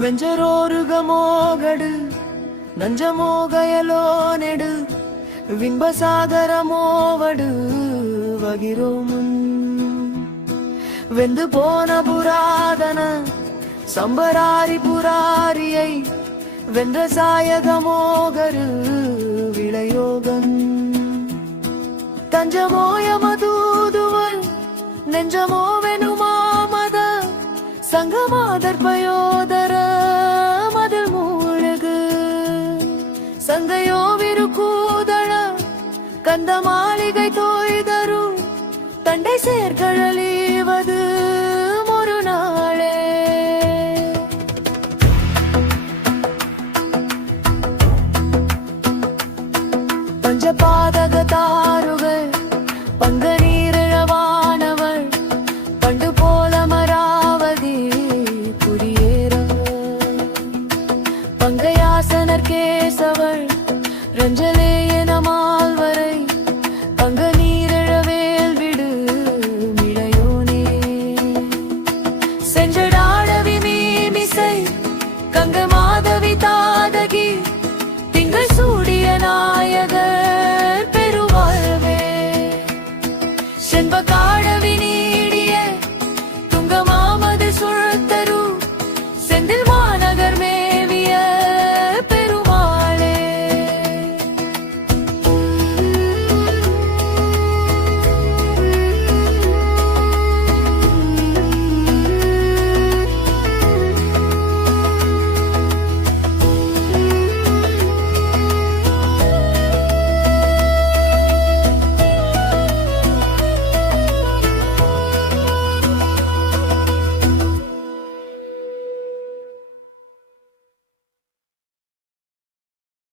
வெஞ்சரோருகமோகடு நஞ்சமோகயலோ நெடு வின்பசாகரமோவடு வகிரோமுன் வெந்து போன புராதன சம்பராரி புராரியை வென்ற சாயகமோகரு விளையோகன் தஞ்சமோயமதூதுவல் நெஞ்சமோவெனுமாமத சங்கமாதர்பயோதர மதில் மூழ்கு சங்கையோவிரு கூதள கந்த மாளிகை தோய்தரு தண்டை சேர்கழலிவது ஒரு நாளே பஞ்சபாதக தாருகள் பங்க நீரிழவானவள் பண்டு போல மராவதி குடியேற பங்கையாசனர் கேசவள் ரஞ்சலே என மால்வரை பங்க நீரிழவேல் விடு மிளையோனே செஞ்சடாடவி மீமிசை கங்க மாதவி தாதகி திங்கள் சூடிய நாயகர் பெருவாழ்வே செண்ப காடவினி